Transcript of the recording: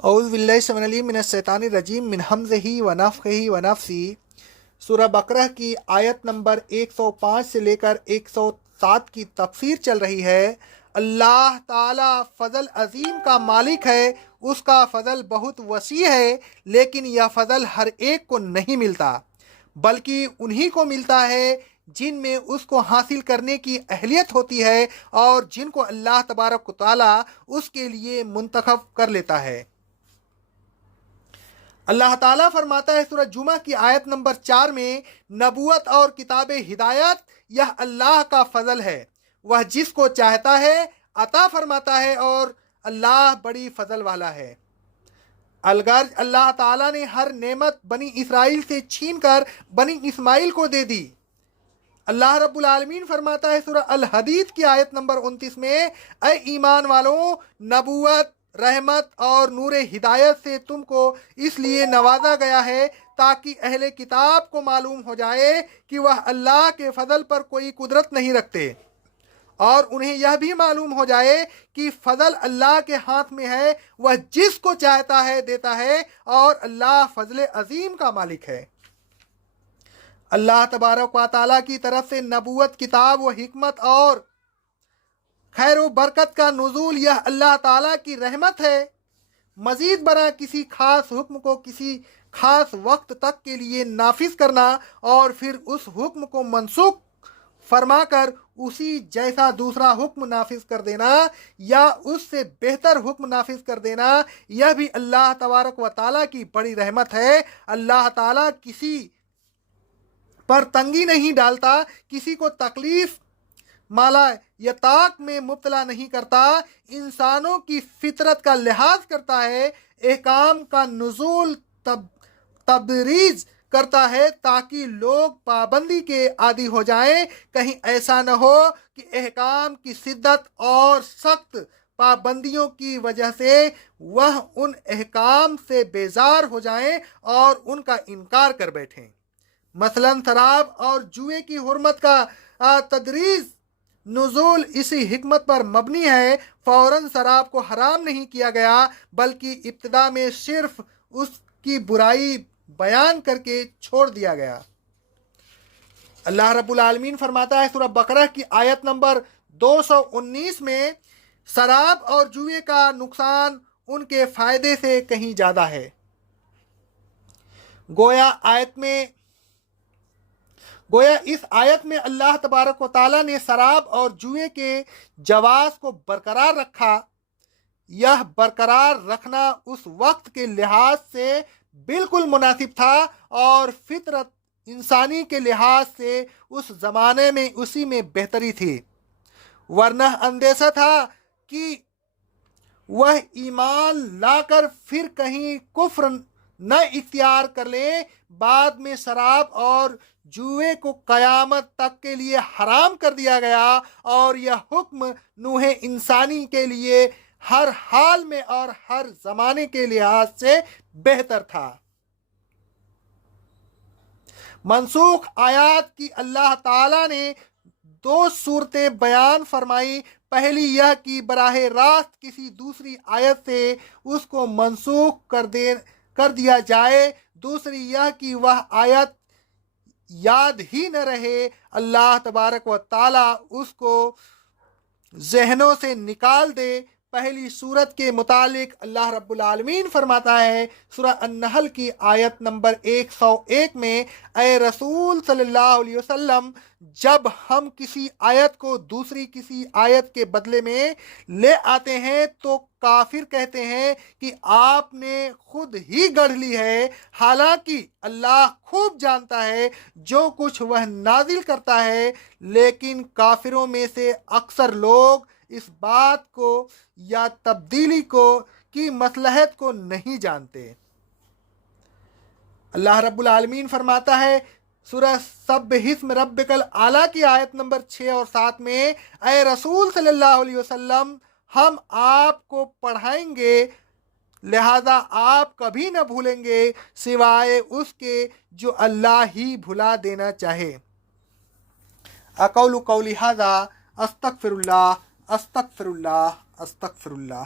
اعوذ باللہ السمیع العلیم من الشیطان الرجیم من حمزہ ونفخہ ونفثہ۔ سورہ بقرہ کی آیت نمبر 105 سے لے کر 107 کی تفسیر چل رہی ہے۔ اللہ تعالی فضل عظیم کا مالک ہے، اس کا فضل بہت وسیع ہے، لیکن یہ فضل ہر ایک کو نہیں ملتا، بلکہ انہی کو ملتا ہے جن میں اس کو حاصل کرنے کی اہلیت ہوتی ہے اور جن کو اللہ تبارک و تعالی اس کے لیے منتخب کر لیتا ہے۔ اللہ تعالیٰ فرماتا ہے سورہ جمعہ کی آیت نمبر 4 میں، نبوت اور کتاب ہدایت یہ اللہ کا فضل ہے، وہ جس کو چاہتا ہے عطا فرماتا ہے اور اللہ بڑی فضل والا ہے۔ الغرض اللہ تعالیٰ نے ہر نعمت بنی اسرائیل سے چھین کر بنی اسماعیل کو دے دی۔ اللہ رب العالمین فرماتا ہے سورہ الحدید کی آیت نمبر 29 میں، اے ایمان والوں، نبوت، رحمت اور نور ہدایت سے تم کو اس لیے نوازا گیا ہے تاکہ اہل کتاب کو معلوم ہو جائے کہ وہ اللہ کے فضل پر کوئی قدرت نہیں رکھتے، اور انہیں یہ بھی معلوم ہو جائے کہ فضل اللہ کے ہاتھ میں ہے، وہ جس کو چاہتا ہے دیتا ہے، اور اللہ فضل عظیم کا مالک ہے۔ اللہ تبارک و تعالیٰ کی طرف سے نبوت، کتاب و حکمت اور خیر و برکت کا نزول یہ اللہ تعالیٰ کی رحمت ہے۔ مزید برآں کسی خاص حکم کو کسی خاص وقت تک کے لیے نافذ کرنا اور پھر اس حکم کو منسوخ فرما کر اسی جیسا دوسرا حکم نافذ کر دینا یا اس سے بہتر حکم نافذ کر دینا، یہ بھی اللہ تبارک و تعالیٰ کی بڑی رحمت ہے۔ اللہ تعالیٰ کسی پر تنگی نہیں ڈالتا، کسی کو تکلیف مالا یا طاق میں مبتلا نہیں کرتا، انسانوں کی فطرت کا لحاظ کرتا ہے، احکام کا نزول تبریز کرتا ہے تاکہ لوگ پابندی کے عادی ہو جائیں۔ کہیں ایسا نہ ہو کہ احکام کی شدت اور سخت پابندیوں کی وجہ سے وہ ان احکام سے بیزار ہو جائیں اور ان کا انکار کر بیٹھیں۔ مثلا شراب اور جوئے کی حرمت کا تدریج نزول اسی حکمت پر مبنی ہے۔ فوراً شراب کو حرام نہیں کیا گیا، بلکہ ابتدا میں صرف اس کی برائی بیان کر کے چھوڑ دیا گیا۔ اللہ رب العالمین فرماتا ہے سورہ بقرہ کی آیت نمبر 219 میں، شراب اور جوئے کا نقصان ان کے فائدے سے کہیں زیادہ ہے۔ گویا اس آیت میں اللہ تبارک و تعالیٰ نے شراب اور جوئے کے جواز کو برقرار رکھا۔ یہ برقرار رکھنا اس وقت کے لحاظ سے بالکل مناسب تھا اور فطرت انسانی کے لحاظ سے اس زمانے میں اسی میں بہتری تھی، ورنہ اندیشہ تھا کہ وہ ایمان لا کر پھر کہیں کفر نہ اختیار کر لیں۔ بعد میں شراب اور جوئے کو قیامت تک کے لیے حرام کر دیا گیا، اور یہ حکم نوح انسانی کے لیے ہر حال میں اور ہر زمانے کے لحاظ سے بہتر تھا۔ منسوخ آیات کی اللہ تعالیٰ نے 2 صورتیں بیان فرمائی۔ پہلی یہ کہ براہ راست کسی دوسری آیت سے اس کو منسوخ کر دیا جائے، دوسری یہ کہ وہ آیت یاد ہی نہ رہے، اللہ تبارک و تعالیٰ اس کو ذہنوں سے نکال دے۔ پہلی صورت کے متعلق اللہ رب العالمین فرماتا ہے سورہ النحل کی آیت نمبر 101 میں، اے رسول صلی اللہ علیہ وسلم، جب ہم کسی آیت کو دوسری کسی آیت کے بدلے میں لے آتے ہیں تو کافر کہتے ہیں کہ آپ نے خود ہی گڑھ لی ہے، حالانکہ اللہ خوب جانتا ہے جو کچھ وہ نازل کرتا ہے، لیکن کافروں میں سے اکثر لوگ اس بات کو یا تبدیلی کی مصلحت کو نہیں جانتے۔ اللہ رب العالمین فرماتا ہے سورہ سبح اسم ربک الاعلیٰ کی آیت نمبر 6 اور 7 میں، اے رسول صلی اللہ علیہ وسلم، ہم آپ کو پڑھائیں گے، لہذا آپ کبھی نہ بھولیں گے سوائے اس کے جو اللہ ہی بھلا دینا چاہے۔ اقول قولی ھذا استغفر اللہ استغفر اللہ استغفر اللہ۔